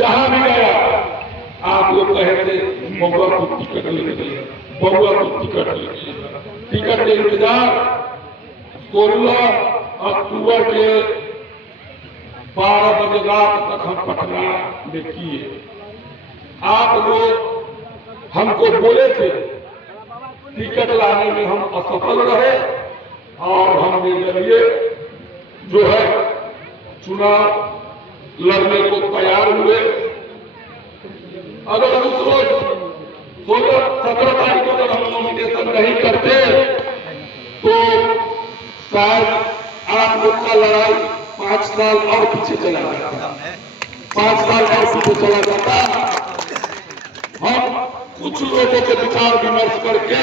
जहां भी गया आप लोग कहे थे बउआ को टिकट लेके, बउआ को टिकट लेके। टिकट के इंतजार 16 अक्टूबर के 12 बजे रात तक हम पटना में किए। आप लोग हमको बोले थे, टिकट लाने में हम असफल रहे और हम निर्दलीय जो है चुनाव लड़ने को तैयार हुए। अगर उस रोज 16-17 तारीख को अगर हम नॉमिनेशन नहीं करते तो शायद आप लोग का लड़ाई 5 साल और पीछे चला जाता, 5 साल और पीछे चला जाता। हम कुछ लोगों के विचार विमर्श करके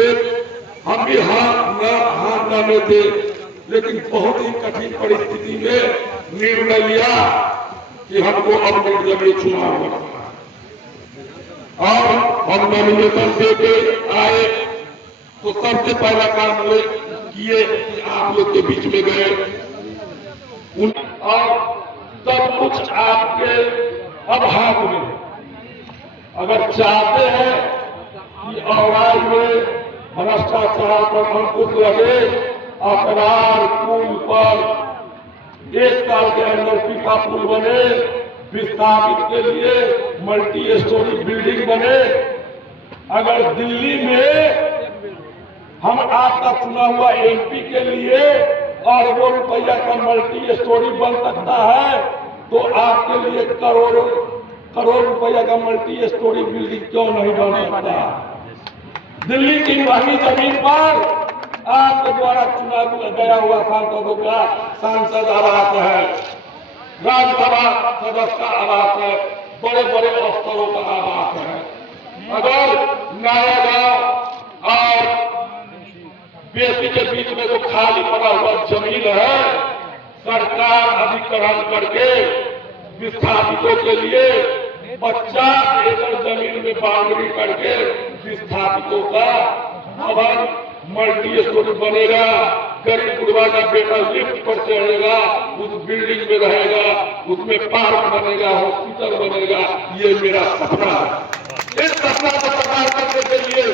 एक हम भी हार न लेते, लेकिन बहुत ही कठिन परिस्थिति में निर्णय लिया कि हमको अब निर्दलीय चुनाव लड़ना और हम नॉमिनेशन दे के आए तो सबसे पहला काम हुए किए कि आप लोग के बीच में गए और सब कुछ आपके अब हाथ में। अगर चाहते हैं कि औराई में भ्रष्टाचार पर अंकुश लगे, अकरार पुल पर 1 साल के अंदर पीका पुल बने, विस्थापित के लिए मल्टी स्टोरी बिल्डिंग बने। अगर दिल्ली में हम आपका चुना हुआ एमपी के लिए अरबों रुपया का मल्टी स्टोरी बन सकता है तो आपके लिए करोड़ रुपया का मल्टी स्टोरी बिल्डिंग क्यों नहीं बन सकता? दिल्ली की महंगी जमीन पर आपके द्वारा चुना गया हुआ सांसदों का सांसद आवास है, राज्यसभा सदस्य का आवास है, बड़े बड़े अफसरों का आवास है। अगर नया गांव और बेसी के बीच में जो खाली पड़ा हुआ जमीन है, सरकार अधिग्रहण करके विस्थापितों के लिए 50 एकड़ जमीन में बाउंड्री करके विस्थापितों का भवन मल्टी स्टोरी बनेगा। गरीब गुरबा का बेटा लिफ्ट पर चढ़ेगा, उस बिल्डिंग में रहेगा, उसमें पार्क बनेगा, हॉस्पिटल बनेगा। ये मेरा सपना है। इस सपना को साकार करने के लिए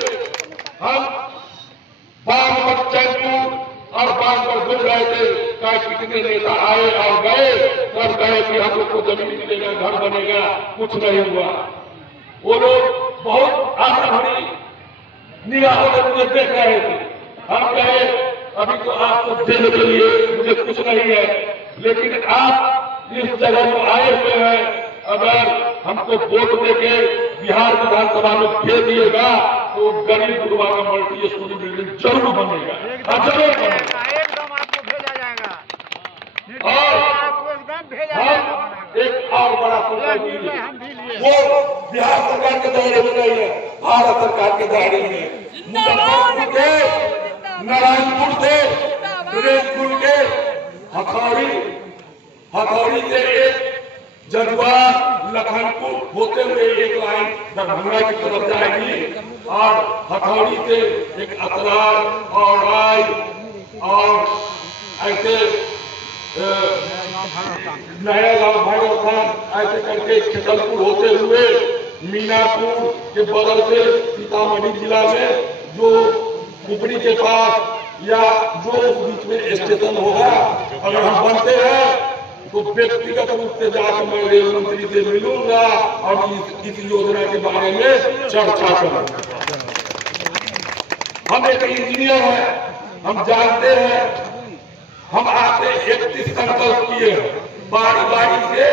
हम बाग पर चैनपुर और बाग पर घूम रहे थे। कितने नेता आए और गए, सब गए कि हम लोग को जमीन मिलेगा, घर बनेगा, कुछ नहीं हुआ। वो लोग बहुत आशा भरी निगाहों से मुझे देख रहे थे। हम कहे अभी तो आपको देने के लिए मुझे कुछ नहीं है, लेकिन आप इस जगह में आए हुए हैं, अगर हमको वोट देके बिहार विधानसभा में दे दिएगा तो गरीब गुरबा का मल्टी स्टोरी बिल्डिंग जरूर बनेगा, जरूर बनेगा। और हम एक और बड़ा संकल्प लिए, वो बिहार सरकार के दायरे में नहीं है, भारत सरकार के दायरे में। मुजफ्फरपुर के नारायणपुर से ब्रजपुर के हथौड़ी से एक जजुआ लखनपुर होते हुए एक लाइन दरभंगा की तरफ जाएगी और हथौड़ी से एक अतरार और राय और ऐसे नया गांव भैरवथान ऐसे करके खेतलपुर होते हुए मीनापुर के बगल से सीतामढ़ी जिला में जो कुपड़ी के पास या जो उस बीच में स्टेशन होगा, अगर हम बनते हैं तो व्यक्तिगत रूप से जाकर मैं रेल मंत्री से मिलूंगा और इस योजना के बारे में चर्चा करूंगा। हम एक इंजीनियर हैं, हम जानते हैं, हम आपसे 31 संकल्प किए हैं। बारी बारी से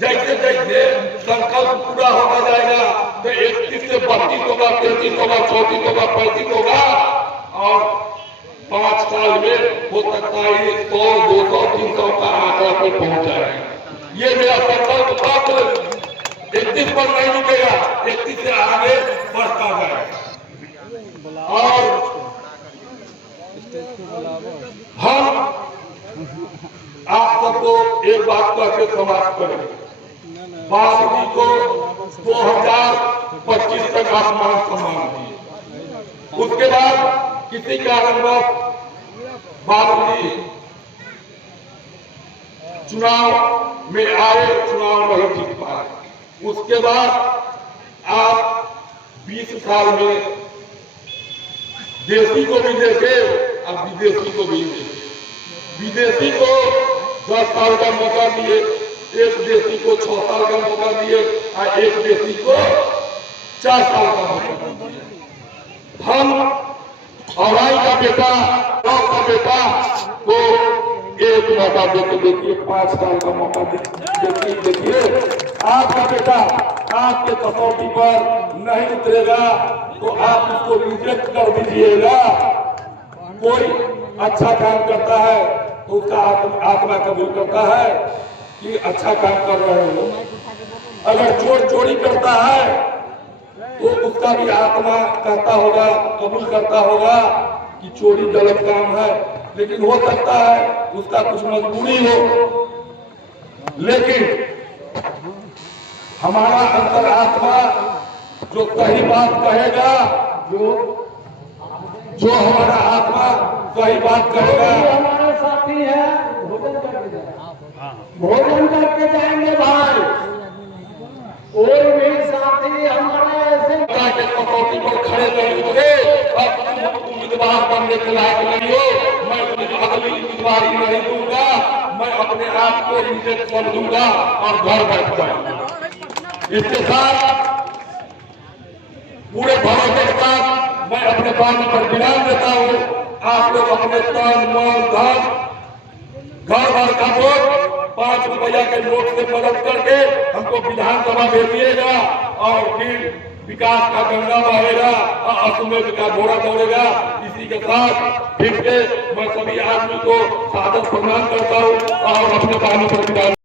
जैसे जैसे संकल्प पूरा होता जाएगा तो 31 से 32 होगा, 33 होगा, 34 होगा, 35 होगा और 5 साल में हो सकता है 100, 200, 300 का आंकड़ा पर पहुंच जाएगा। ये मेरा संकल्प पत्र 31 पर नहीं रुकेगा, 31 से आगे बढ़ता जाएगा। और हम आप सबको एक बात करके समाप्त करेंगे। बाबू जी को 2025 तक आप मान सम्मान दिए, उसके बाद किसी कारणवश बाबू जी चुनाव में आए, चुनाव नहीं जीत पाए। उसके बाद आप 20 साल में देशी को भी देखे और विदेशी को भी देखे। विदेशी को 10 साल का मौका दिए, एक देशी को 6 साल का मौका दिए और एक देशी को 4 साल का मौका दिए। हम हवाई का बेटा, गाँव का बेटा को एक मौका देके देखिए, 5 साल का मौका देखिए। आपका बेटा आपके कसौटी पर नहीं उतरेगा तो आप उसको रिजेक्ट कर दीजिएगा। कोई अच्छा काम करता है तो उसका आत्मा कबूल करता है कि अच्छा काम कर रहे हो। अगर चोर चोरी करता है तो उसका भी आत्मा कहता होगा, कबूल करता होगा कि चोरी गलत काम है, लेकिन हो सकता है उसका कुछ मजबूरी हो। लेकिन हमारा अंतरात्मा जो सही बात कहेगा, जो हमारा आत्मा सही बात कहेगा, हमारे साथी है, भोजन करके जाएंगे भाई। कोई भी साथी हमारे ऐसे के कसौटी पर खड़े नहीं उतरे, अब तुम उम्मीदवार बनने के लायक नहीं हो, मैं तुम्हें अगली उम्मीदवारी नहीं दूंगा, मैं अपने आप को रिजेक्ट कर दूंगा और घर बैठ जाऊंगा। इसके साथ पूरे भरोसे के साथ मैं अपने पार्टी पर बयान देता हूँ, आप लोग अपने तन मन धन घर भर का वोट 5 रुपया के नोट से मदद करके हमको विधानसभा भेजिएगा और फिर विकास का गंगा बहेगा और अश्वमेध का घोड़ा दौड़ेगा। इसी के साथ फिर से मैं सभी आदमी को सादर प्रदान करता हूँ और अपने पानी पर विधान